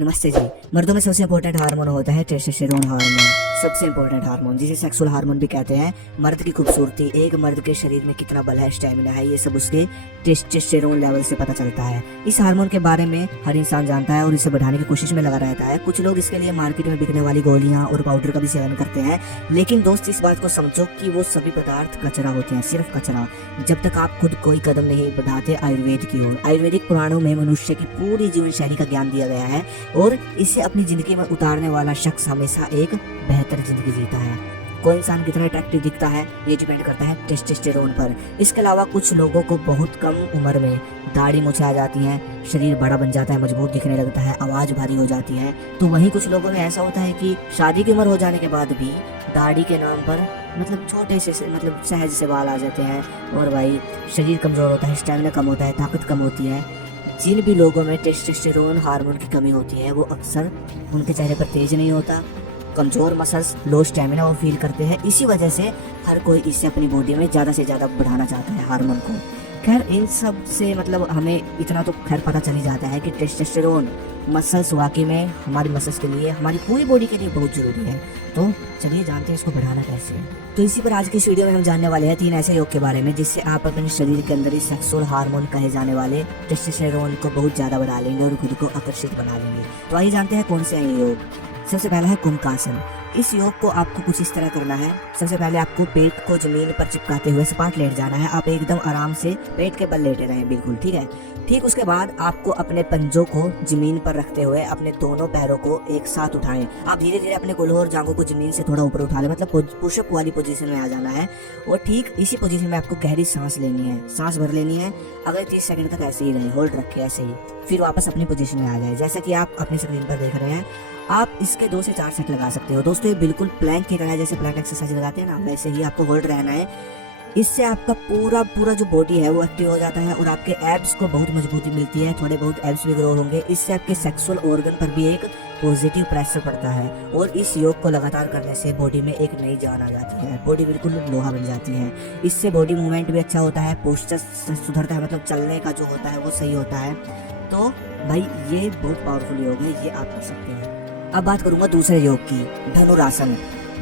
नमस्ते जी। मर्दों में सबसे इंपॉर्टेंट हार्मोन होता है टेस्टोस्टेरोन हार्मोन, सबसे इंपॉर्टेंट हार्मोन जिसे सेक्सुअल हार्मोन भी कहते हैं। मर्द की खूबसूरती, एक मर्द के शरीर में कितना बल है, स्टेमिना है, ये सब उसके टेस्टोस्टेरोन लेवल से पता चलता है। इस हार्मोन के बारे में हर इंसान जानता है और इसे बढ़ाने की कोशिश में लगा रहता है। कुछ लोग इसके लिए मार्केट में बिकने वाली गोलियां और पाउडर का भी सेवन करते हैं, लेकिन दोस्त इस बात को समझो कि वो सभी पदार्थ कचरा होते हैं, सिर्फ कचरा। जब तक आप खुद कोई कदम नहीं बढ़ाते आयुर्वेद की ओर। आयुर्वेदिक पुराणों में मनुष्य की पूरी जीवन शैली का ज्ञान दिया गया है और इसे अपनी जिंदगी में उतारने वाला शख्स हमेशा एक बेहतर जिंदगी जीता है। कोई इंसान कितना अट्रैक्टिव दिखता है ये डिपेंड करता है टेस्टोस्टेरोन पर। इसके अलावा कुछ लोगों को बहुत कम उम्र में दाढ़ी मूछें आ जाती हैं, शरीर बड़ा बन जाता है, मजबूत दिखने लगता है, आवाज़ भारी हो जाती है। तो वहीं कुछ लोगों में ऐसा होता है कि शादी की उम्र हो जाने के बाद भी दाढ़ी के नाम पर मतलब छोटे से सहज से बाल आ जाते हैं और भाई शरीर कमज़ोर होता है, स्टेमिना कम होता है, ताकत कम होती है। जिन भी लोगों में टेस्टोस्टेरोन हार्मोन की कमी होती है वो अक्सर उनके चेहरे पर तेज नहीं होता, कमज़ोर मसल्स, लो स्टेमिना वो फील करते हैं। इसी वजह से हर कोई इससे अपनी बॉडी में ज़्यादा से ज़्यादा बढ़ाना चाहता है हार्मोन को। खैर इन सब से मतलब हमें इतना तो खैर पता चल ही जाता है कि टेस्टोस्टेरोन मसल्स वाकई में हमारी मसल्स के लिए, हमारी पूरी बॉडी के लिए बहुत ज़रूरी है। तो चलिए जानते हैं इसको बढ़ाना कैसे है। तो इसी पर आज की इस वीडियो में हम जानने वाले हैं 3 ऐसे योग के बारे में जिससे आप अपने शरीर के अंदर इस सेक्सुअल हार्मोन कहे जाने वाले टेस्टोस्टेरोन को बहुत ज़्यादा बढ़ा लेंगे और खुद को आकर्षित बना लेंगे। तो आइए जानते हैं कौन से हैं ये योग। सबसे पहला है कुंभकासन। इस योग को आपको कुछ इस तरह करना है। सबसे पहले आपको पेट को जमीन पर चिपकाते हुए सपाट लेट जाना है। आप एकदम आराम से पेट के बल लेटे रहें, बिल्कुल ठीक है। ठीक उसके बाद आपको अपने पंजों को जमीन पर रखते हुए अपने दोनों पैरों को एक साथ उठाएं। आप धीरे धीरे अपने गोलों और जांघों को जमीन से थोड़ा ऊपर उठा लें, मतलब पुशअप वाली पोजीशन में आ जाना है। और ठीक इसी पोजीशन में आपको गहरी सांस लेनी है, सांस भर लेनी है। अगर 30 सेकंड तक ऐसे ही रहे, होल्ड रखे ऐसे ही, फिर वापस अपनी पोजीशन में आ जाए। जैसा कि आप अपनी स्क्रीन पर देख रहे हैं, आप इसके 2 से 4 सेट लगा सकते हो। दोस्तों ये बिल्कुल प्लैंक की तरह है, जैसे प्लैंक एक्सरसाइज लगाते हैं ना, वैसे ही आपको होल्ड रहना है। इससे आपका पूरा जो बॉडी है वो एक्टिव हो जाता है और आपके एब्स को बहुत मजबूती मिलती है, थोड़े बहुत एब्स भी ग्रो होंगे। इससे आपके सेक्सुअल ऑर्गन पर भी एक पॉजिटिव प्रेशर पड़ता है और इस योग को लगातार करने से बॉडी में एक नई जान आ जाती है, बॉडी बिल्कुल लोहा बन जाती है। इससे बॉडी मूवमेंट भी अच्छा होता है, पोस्चर सुधरता है, मतलब चलने का जो होता है वो सही होता है। तो भाई ये बहुत पावरफुल योग है, ये आप कर सकते हैं। अब बात करूंगा दूसरे योग की, धनुरासन।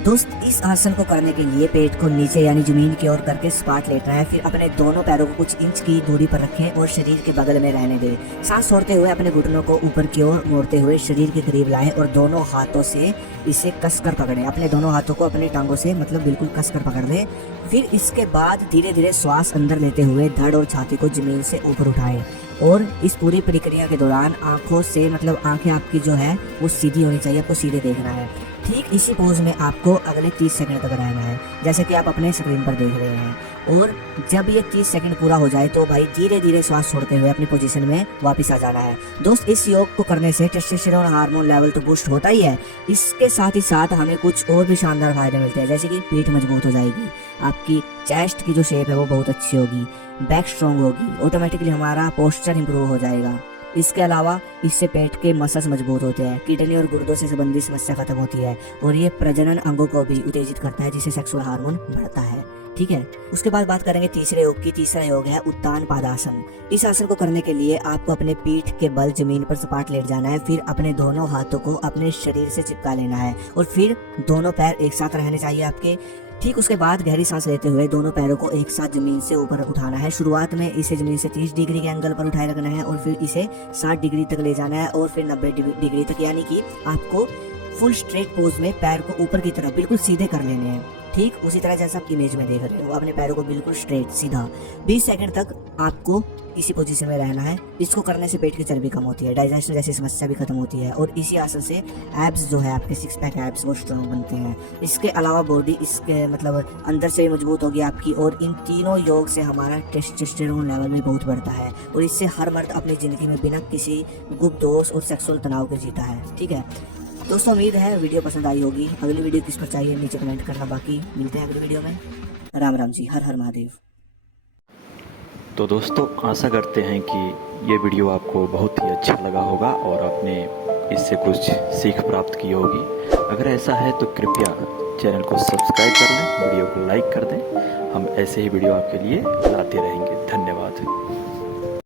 दोस्त इस आसन को करने के लिए पेट को नीचे यानी जमीन की ओर करके सपाट लेटना है। फिर अपने दोनों पैरों को कुछ इंच की दूरी पर रखें और शरीर के बगल में रहने दें। सांस छोड़ते हुए अपने घुटनों को ऊपर की ओर मोड़ते हुए शरीर के करीब लाएं और दोनों हाथों से इसे कसकर पकड़ें। अपने दोनों हाथों को अपनी टांगों से मतलब बिल्कुल कसकर पकड़ लें। फिर इसके बाद धीरे धीरे श्वास अंदर लेते हुए धड़ और छाती को जमीन से ऊपर उठाएं और इस पूरी प्रक्रिया के दौरान आंखों से मतलब आंखें आपकी जो है वो सीधी होनी चाहिए, आपको सीधे देखना है। ठीक इसी पोज में आपको अगले 30 सेकंड तक रहना है, जैसे कि आप अपने स्क्रीन पर देख रहे हैं। और जब ये 30 सेकंड पूरा हो जाए तो भाई धीरे धीरे श्वास छोड़ते हुए अपनी पोजीशन में वापस आ जाना है। दोस्त इस योग को करने से टेस्टोस्टेरोन हार्मोन लेवल तो बूस्ट होता ही है, इसके साथ ही साथ हमें कुछ और भी शानदार फायदे मिलते हैं, जैसे कि पीठ मजबूत हो जाएगी, आपकी चेस्ट की जो शेप है वो बहुत अच्छी होगी, बैक स्ट्रॉन्ग होगी, ऑटोमेटिकली हमारा पोस्चर इंप्रूव हो जाएगा। इसके अलावा इससे पेट के मसल्स मजबूत होते हैं, किडनी और गुर्दों से संबंधित समस्या खत्म होती है और ये प्रजनन अंगों को भी उत्तेजित करता है, जिससे सेक्सुअल हार्मोन बढ़ता है। ठीक है, उसके बाद बात करेंगे तीसरे योग की। तीसरा योग है उत्तान पादासन। इस आसन को करने के लिए आपको अपने पीठ के बल जमीन पर सपाट लेट जाना है। फिर अपने दोनों हाथों को अपने शरीर से चिपका लेना है और फिर दोनों पैर एक साथ रहने चाहिए आपके। ठीक उसके बाद गहरी सांस लेते हुए दोनों पैरों को एक साथ जमीन से ऊपर उठाना है। शुरुआत में इसे जमीन से 30 डिग्री के एंगल पर उठाए रखना है और फिर इसे 60 डिग्री तक ले जाना है और फिर 90 डिग्री तक, यानी कि आपको फुल स्ट्रेट पोज में पैर को ऊपर की तरफ बिल्कुल सीधे कर लेने हैं। ठीक उसी तरह जैसा आप इमेज में देख रहे हो, अपने पैरों को बिल्कुल स्ट्रेट सीधा 20 सेकंड तक आपको इसी पोजीशन में रहना है। इसको करने से पेट की चर्बी कम होती है, डाइजेशन जैसी समस्या भी खत्म होती है और इसी आसन से एब्स जो है आपके 6 पैक एब्स वो स्ट्रॉन्ग बनते हैं। इसके अलावा बॉडी इसके मतलब अंदर से भी मजबूत होगी आपकी और इन तीनों योग से हमारा टेस्टोस्टेरोन लेवल भी बहुत बढ़ता है और इससे हर मर्द अपनी ज़िंदगी में बिना किसी गुप्त दोष और सेक्सुअल तनाव के जीता है। ठीक है दोस्तों, उम्मीद है वीडियो पसंद आई होगी। अगली वीडियो किस पर चाहिए नीचे कमेंट करना, बाकी मिलते हैं अगली वीडियो में। राम राम जी, हर हर महादेव। तो दोस्तों आशा करते हैं कि ये वीडियो आपको बहुत ही अच्छा लगा होगा और आपने इससे कुछ सीख प्राप्त की होगी। अगर ऐसा है तो कृपया चैनल को सब्सक्राइब कर लें, वीडियो को लाइक कर दें। हम ऐसे ही वीडियो आपके लिए लाते रहेंगे। धन्यवाद।